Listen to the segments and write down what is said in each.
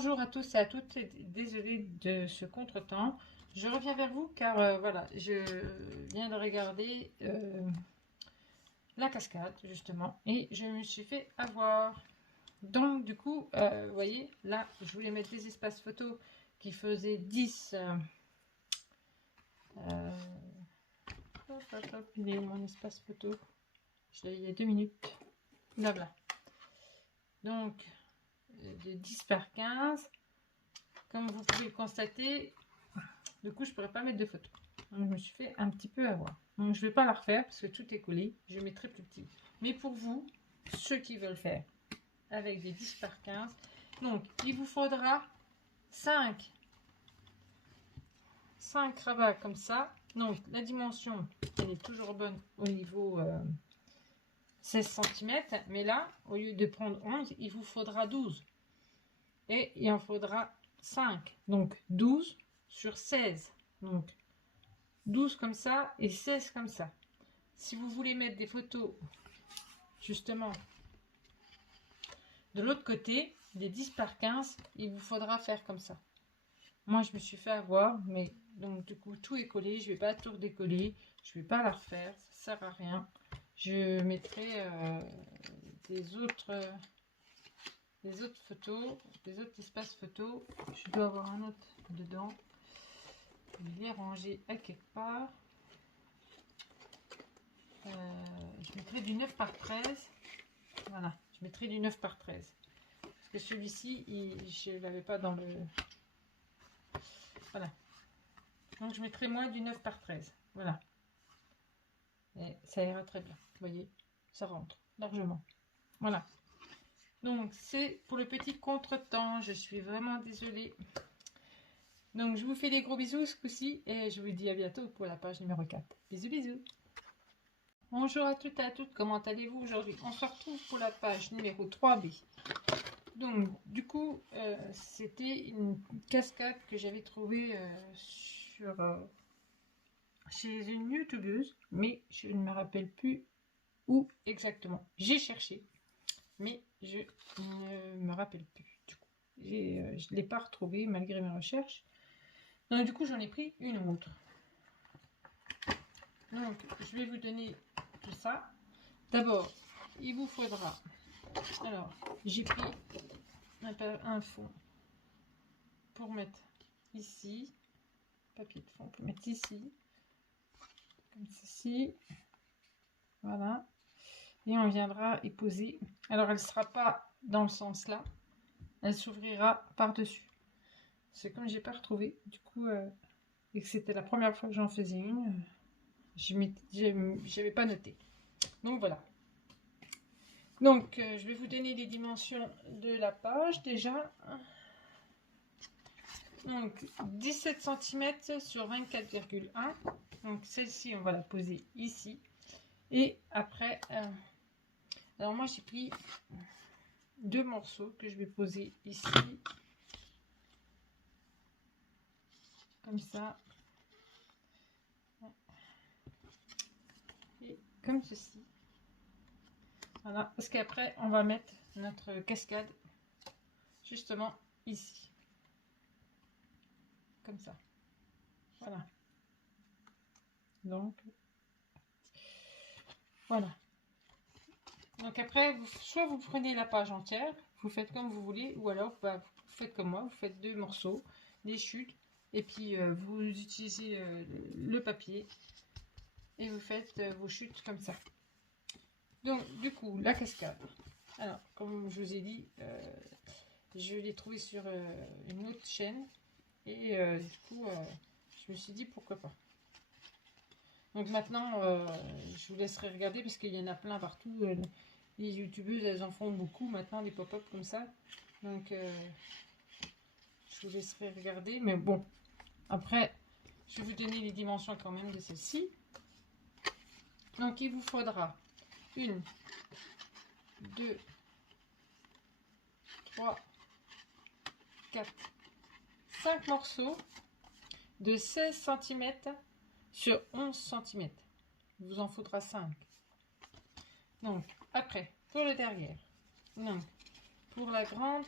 Bonjour à tous et à toutes, désolée de ce contretemps. Je reviens vers vous car voilà, je viens de regarder la cascade justement et je me suis fait avoir. Donc du coup, vous voyez, là je voulais mettre des espaces photos qui faisaient 10. Il est où mon espace photo? Je l'ai il y a 2 minutes. Là, voilà. Donc de 10 par 15. Comme vous pouvez le constater, du coup je pourrais pas mettre de photos. Donc je me suis fait un petit peu avoir. Donc je vais pas la refaire parce que tout est collé. Je mettrai plus petit. Mais pour vous, ceux qui veulent faire avec des 10 par 15, donc il vous faudra 5 rabats comme ça. Donc la dimension, elle est toujours bonne au niveau 16 cm. Mais là, au lieu de prendre 11, il vous faudra 12. Et il en faudra 5. Donc 12 sur 16. Donc 12 comme ça et 16 comme ça. Si vous voulez mettre des photos justement de l'autre côté, des 10 par 15, il vous faudra faire comme ça. Moi je me suis fait avoir, mais donc du coup tout est collé, je vais pas tout décoller, je vais pas la refaire, ça sert à rien. Je mettrai des autres photos, des autres espaces photos. Je dois avoir un autre dedans. Je l'ai rangé à quelque part. Je mettrai du 9 par 13. Voilà, je mettrai du 9 par 13. Parce que celui-ci, je ne l'avais pas dans le... Voilà. Donc je mettrai moins du 9 par 13. Voilà. Et ça ira très bien. Vous voyez, ça rentre largement. Voilà. Donc c'est pour le petit contretemps. Je suis vraiment désolée. Donc je vous fais des gros bisous ce coup-ci. Et je vous dis à bientôt pour la page numéro 4. Bisous, bisous. Bonjour à toutes et à toutes, comment allez-vous aujourd'hui? On se retrouve pour la page numéro 3B. Donc, du coup, c'était une cascade que j'avais trouvée chez une youtubeuse, mais je ne me rappelle plus où exactement. J'ai cherché, mais je ne me rappelle plus. Du coup, je ne l'ai pas retrouvée malgré mes recherches. Donc, du coup, j'en ai pris une autre. Donc, je vais vous donner tout ça. D'abord, il vous faudra... Alors, j'ai pris un fond pour mettre ici. Papier de fond pour mettre ici. Comme ceci. Voilà. Et on viendra y poser. Alors, elle ne sera pas dans le sens là. Elle s'ouvrira par-dessus. C'est comme j'ai pas retrouvé. Du coup, et que c'était la première fois que j'en faisais une, j'avais pas noté. Donc, voilà. Donc, je vais vous donner les dimensions de la page déjà. Donc, 17 cm sur 24,1. Donc, celle-ci, on va la poser ici. Et après, alors moi, j'ai pris 2 morceaux que je vais poser ici. Comme ça. Et comme ceci. Voilà, parce qu'après, on va mettre notre cascade justement ici. Comme ça. Voilà. Donc, voilà. Donc après, soit vous prenez la page entière, vous faites comme vous voulez, ou alors vous faites comme moi, vous faites 2 morceaux, des chutes, et puis vous utilisez le papier, et vous faites vos chutes comme ça. Donc, du coup, la cascade. Alors, comme je vous ai dit, je l'ai trouvé sur une autre chaîne. Et du coup, je me suis dit pourquoi pas. Donc maintenant, je vous laisserai regarder parce qu'il y en a plein partout. Les youtubeuses, elles en font beaucoup maintenant, des pop-up comme ça. Donc, je vous laisserai regarder. Mais bon, après, je vais vous donner les dimensions quand même de celle-ci. Donc, il vous faudra 1, 2, 3, 4, 5 morceaux de 16 cm sur 11 cm. Il vous en faudra 5. Donc, après, pour le derrière. Donc, pour la grande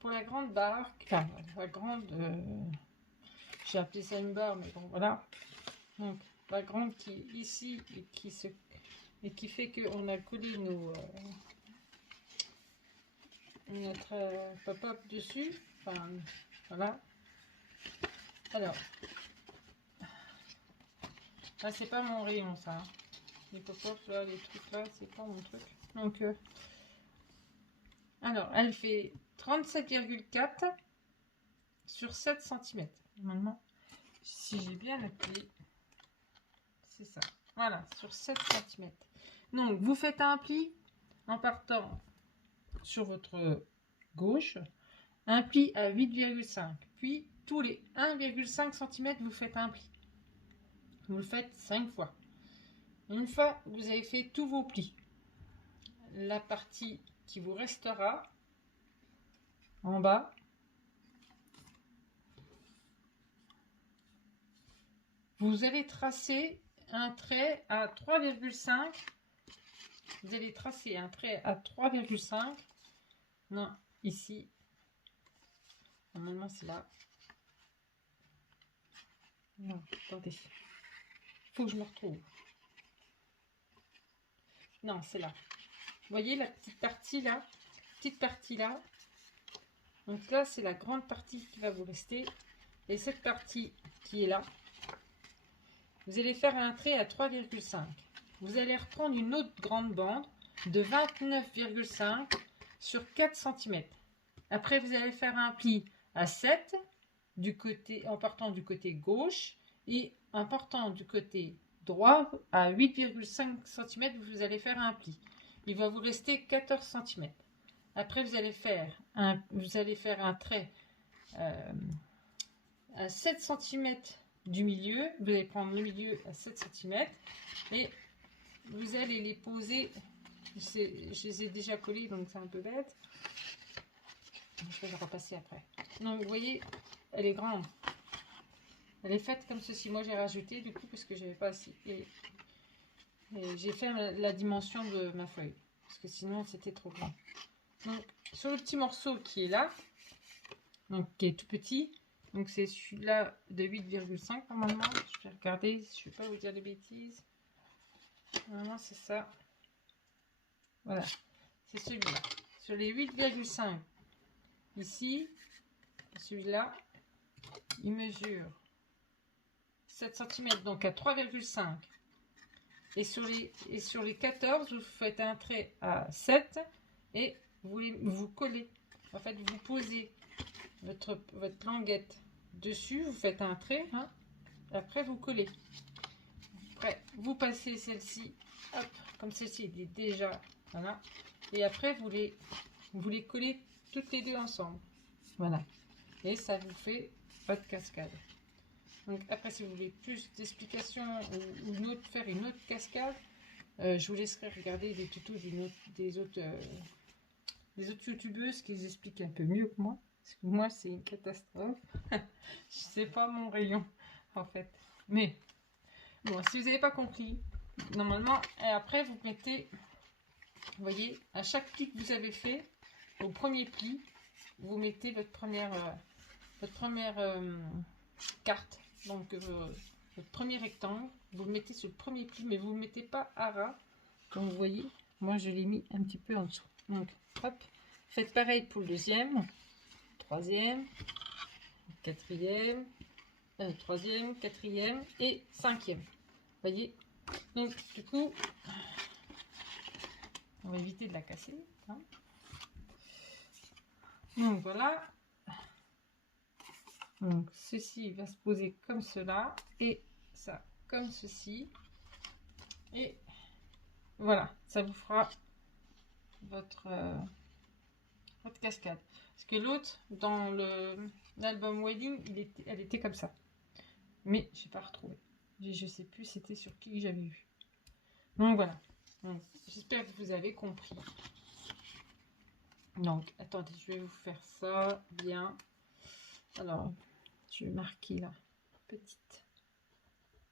pour la grande barre, enfin la grande, j'ai appelé ça une barre, mais bon voilà. Donc la grande qui est ici et qui fait qu'on a collé notre pop-up dessus. Enfin voilà. Alors là c'est pas mon rayon ça. Hein. Les pop-up là, les trucs là, c'est pas mon truc. Donc alors elle fait 37,4 sur 7 cm. Normalement, si j'ai bien appuyé, c'est ça. Voilà, sur 7 cm. Donc, vous faites un pli en partant sur votre gauche, un pli à 8,5. Puis, tous les 1,5 cm, vous faites un pli. Vous le faites 5 fois. Une fois que vous avez fait tous vos plis, la partie qui vous restera en bas, vous allez tracer un trait à 3,5. Vous allez tracer un trait à 3,5. Non, ici. Normalement, c'est là. Non, attendez. Il faut que je me retrouve. Non, c'est là. Vous voyez la petite partie là? Petite partie là. Donc là, c'est la grande partie qui va vous rester. Et cette partie qui est là, vous allez faire un trait à 3,5. Vous allez reprendre une autre grande bande de 29,5 sur 4 cm. Après, vous allez faire un pli à 7 du côté, en partant du côté gauche et en partant du côté droit à 8,5 cm, vous allez faire un pli. Il va vous rester 14 cm. Après, vous allez faire un trait à 7 cm du milieu. Vous allez prendre le milieu à 7 cm et vous allez les poser. Je les ai déjà collés, donc c'est un peu bête. Je vais le repasser après. Donc, vous voyez, elle est grande. Elle est faite comme ceci. Moi, j'ai rajouté du coup parce que j'avais pas assez. Et j'ai fait la dimension de ma feuille parce que sinon, c'était trop grand. Donc, sur le petit morceau qui est là, donc qui est tout petit, donc c'est celui-là de 8,5 normalement. Je vais regarder, je ne vais pas vous dire de bêtises. Normalement, c'est ça. Voilà, c'est celui-là. Sur les 8,5 ici, celui-là, il mesure 7 cm, donc à 3,5. Et sur les 14, vous faites un trait à 7 et vous collez. En fait, vous posez votre languette dessus, vous faites un trait, hein, après vous collez. Après, vous passez celle-ci, hop, comme celle-ci est déjà, voilà. Et après, vous les collez toutes les deux ensemble. Voilà. Et ça vous fait votre cascade. Donc après, si vous voulez plus d'explications ou faire une autre cascade, je vous laisserai regarder des tutos des autres youtubeuses qui les expliquent un peu mieux que moi. Parce que moi, c'est une catastrophe. C'est pas mon rayon, en fait. Mais, bon, si vous n'avez pas compris, normalement, et après, vous mettez, vous voyez, à chaque pli que vous avez fait, au premier pli, vous mettez votre première carte. Donc, votre premier rectangle, vous le mettez sur le premier pli, mais vous ne le mettez pas à ras. Comme vous voyez, moi, je l'ai mis un petit peu en dessous. Donc, hop, faites pareil pour le deuxième, troisième, quatrième, troisième, quatrième et cinquième. Vous voyez, donc du coup, on va éviter de la casser. Hein. Donc voilà. Donc ceci va se poser comme cela et ça comme ceci. Et voilà, ça vous fera votre cascade. Parce que l'autre, dans l'album Wedding, elle était comme ça. Mais je n'ai pas retrouvé. Je sais plus c'était sur qui j'avais vu. Donc voilà. J'espère que vous avez compris. Donc attendez, je vais vous faire ça bien. Alors, je vais marquer la petite.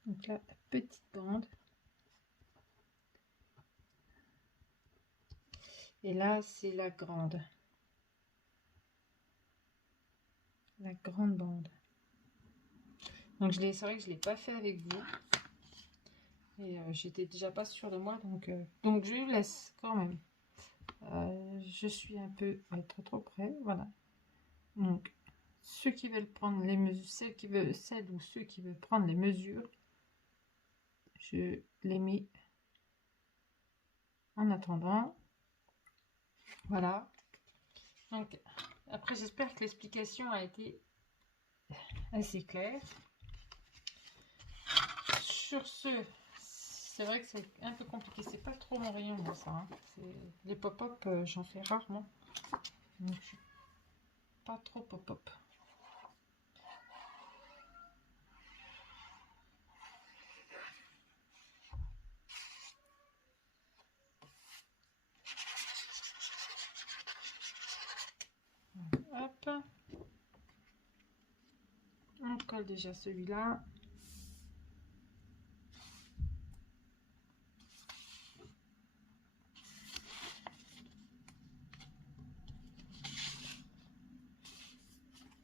Donc là, la petite bande. Et là, c'est la grande. la grande bande. Donc c'est vrai que je l'ai pas fait avec vous. Et j'étais déjà pas sûre de moi, donc je laisse quand même. Je suis un peu trop près, voilà. Donc ceux qui veulent prendre les mesures, celles ou ceux qui veulent prendre les mesures, je les mets en attendant. Voilà. Donc après, j'espère que l'explication a été assez claire. Sur ce, c'est vrai que c'est un peu compliqué. C'est pas trop mon rayon, moi, ça. Hein. Les pop-up, j'en fais rarement. Donc, je suis pas trop pop-up. Hop. On colle déjà celui-là.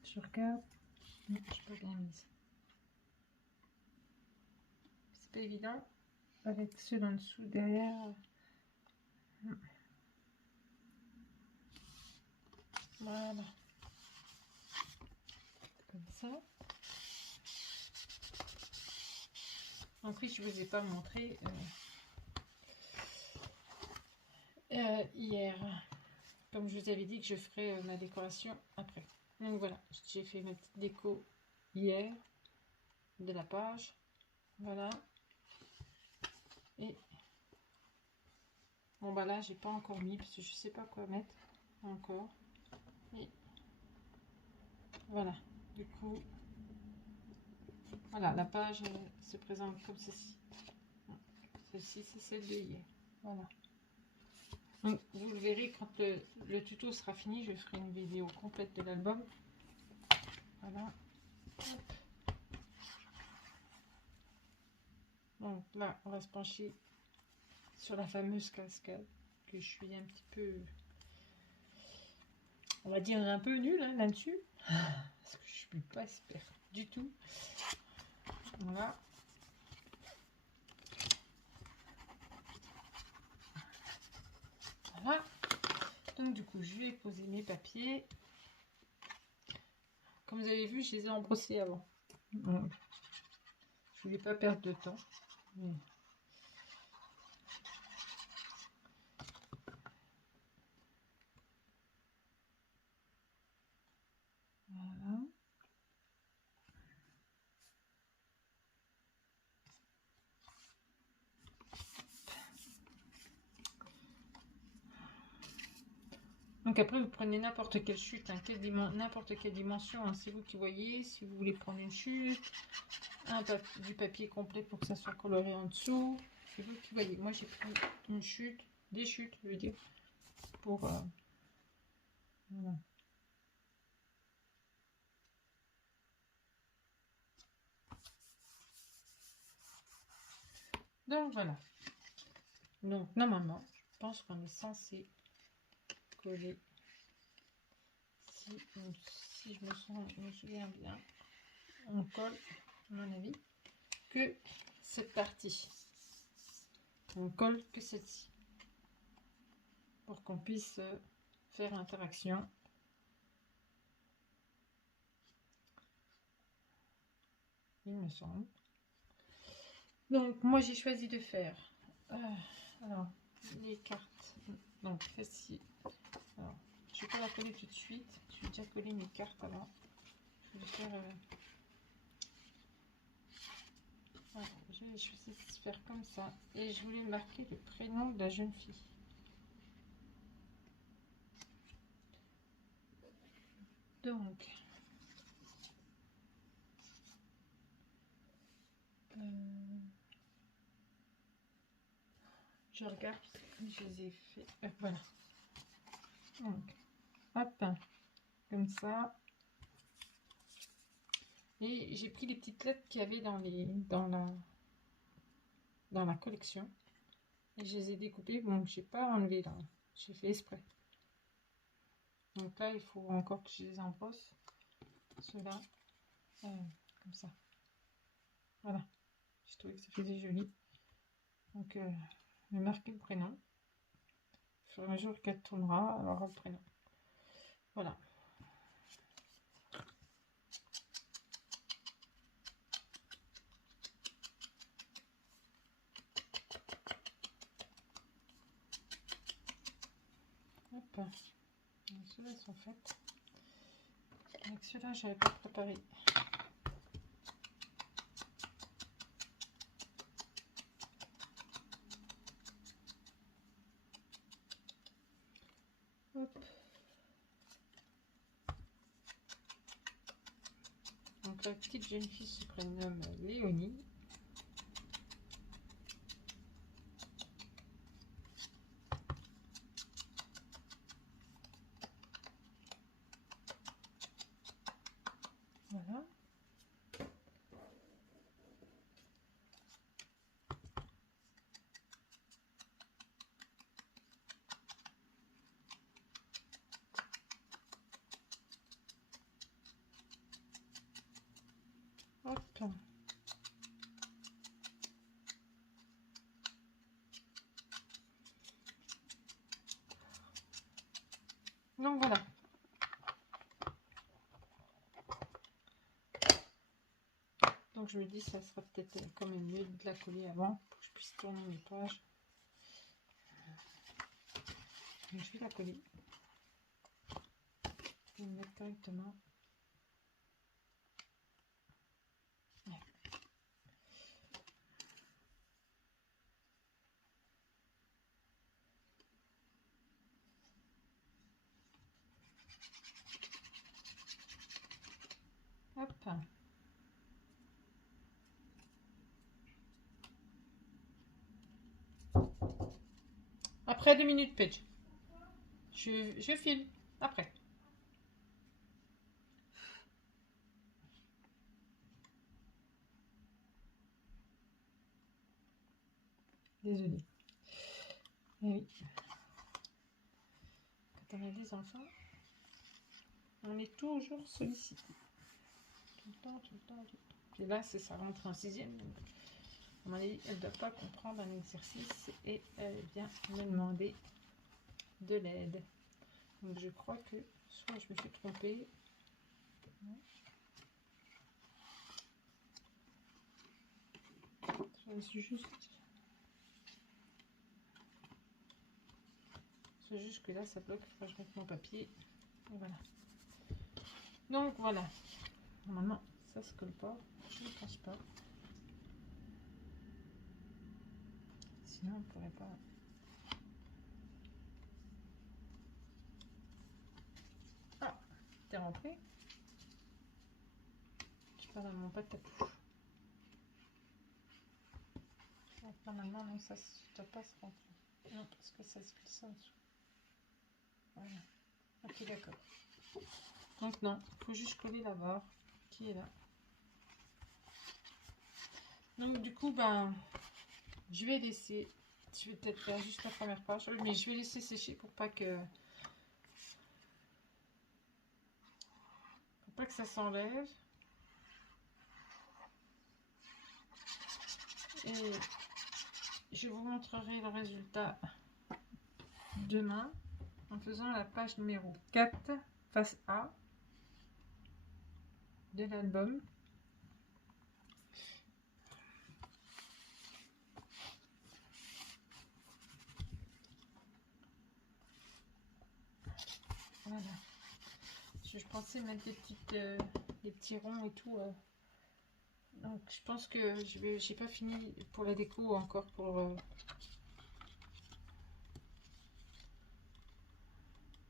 Je regarde. Non, je n'ai pas bien mise. C'est pas évident. Avec ceux en dessous, derrière. Voilà. Comme ça. Donc oui, je ne vous ai pas montré hier. Comme je vous avais dit que je ferai ma décoration après. Donc voilà, j'ai fait ma petite déco hier de la page. Voilà. Et bon bah là, j'ai pas encore mis parce que je sais pas quoi mettre encore. Et voilà. Du coup, voilà, la page se présente comme ceci. Ceci, c'est celle de hier. Voilà. Donc, vous le verrez quand le tuto sera fini, je ferai une vidéo complète de l'album. Voilà. Hop. Donc là, on va se pencher sur la fameuse cascade que je suis un petit peu, on va dire un peu nulle hein, là-dessus, parce que je suis pas expert du tout. Voilà. Voilà. Donc du coup, je vais poser mes papiers. Comme vous avez vu, je les ai embrossés avant. Donc, je voulais pas perdre de temps. Mais... Voilà. Donc après, vous prenez n'importe quelle chute, hein, n'importe quelle dimension, hein, c'est vous qui voyez. Si vous voulez prendre une chute, du papier complet pour que ça soit coloré en dessous, c'est vous qui voyez. Moi, j'ai pris une chute, des chutes, je veux dire, pour... voilà. Donc voilà. Donc normalement, je pense qu'on est censé coller, si je me souviens bien, on colle, à mon avis, que cette partie. On colle que celle-ci. Pour qu'on puisse faire interaction. Il me semble. Donc moi j'ai choisi de faire alors les cartes. Donc celle-ci. Alors je vais pas la coller tout de suite. Je vais déjà coller mes cartes avant. Je vais faire. Alors, je vais choisir de faire comme ça. Et je voulais marquer le prénom de la jeune fille. Donc. Je regarde comme je les ai fait. Voilà. Donc, hop, comme ça. Et j'ai pris les petites lettres qu'il y avait dans la collection. Et je les ai découpées. Bon, j'ai pas enlevé là. J'ai fait exprès. Donc là, il faut encore que je les embrosse. ceux-là, comme ça. Voilà, je trouvais que ça faisait joli. Donc, je vais marquer le prénom. Au fur et à mesure qu'elle tournera, elle aura le prénom. Voilà. Hop. Ceux-là sont faits. Avec ceux-là, j'avais pas préparé. Hop. Donc la petite jeune fille se prénomme Léonie. Voilà. Hop. Donc voilà. Donc je me dis ça sera peut-être quand même mieux de la coller avant pour que je puisse tourner mes pages. Donc, je vais la coller. Je vais me mettre correctement. Hop. Après 2 minutes, Paige. Je filme. Après. Désolée. Eh oui. Quand on a des enfants, on est toujours sollicité. Tout le temps, tout le temps, tout le temps. Et là, c'est ça rentre en 6e. Donc, à mon avis, elle ne doit pas comprendre un exercice et elle vient me demander de l'aide. Donc je crois que soit je me suis trompée. Soit je suis juste. C'est juste que là ça bloque, il faut que je mette mon papier. Et voilà. Donc voilà. Normalement ça se colle pas. Je ne pense pas. Sinon on ne pourrait pas. Ah, t'es rentré. Je parle à mon patatou. Donc normalement non, ça ne doit pas se rentrer. Non, parce que ça se glisse en dessous. Voilà. Ok, d'accord. Donc non, il faut juste coller la barre qui est là. Donc du coup, ben, je vais laisser, je vais peut-être faire juste la première page, mais je vais laisser sécher pour pas que ça s'enlève. Et je vous montrerai le résultat demain en faisant la page numéro 4, face A de l'album. Voilà. Je pensais mettre des petits ronds et tout. Donc je pense que j'ai pas fini pour la déco encore pour. Vous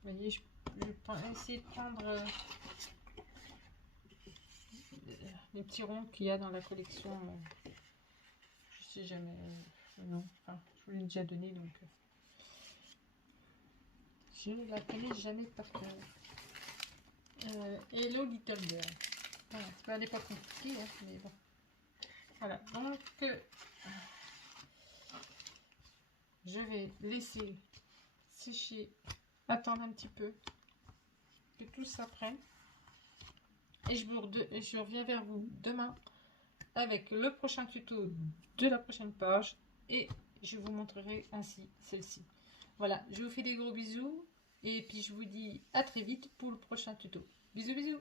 voyez, je vais essayer de prendre les petits ronds qu'il y a dans la collection. Je sais jamais. Non, enfin, je vous l'ai déjà donné donc. Je ne la connais jamais par cœur. Hello Little Girl. Voilà, elle n'est pas compliquée, hein, mais bon. Voilà, donc je vais laisser sécher, attendre un petit peu que tout ça prenne. et je reviens vers vous demain avec le prochain tuto de la prochaine page et je vous montrerai ainsi celle-ci. Voilà, je vous fais des gros bisous et puis je vous dis à très vite pour le prochain tuto. Bisous bisous.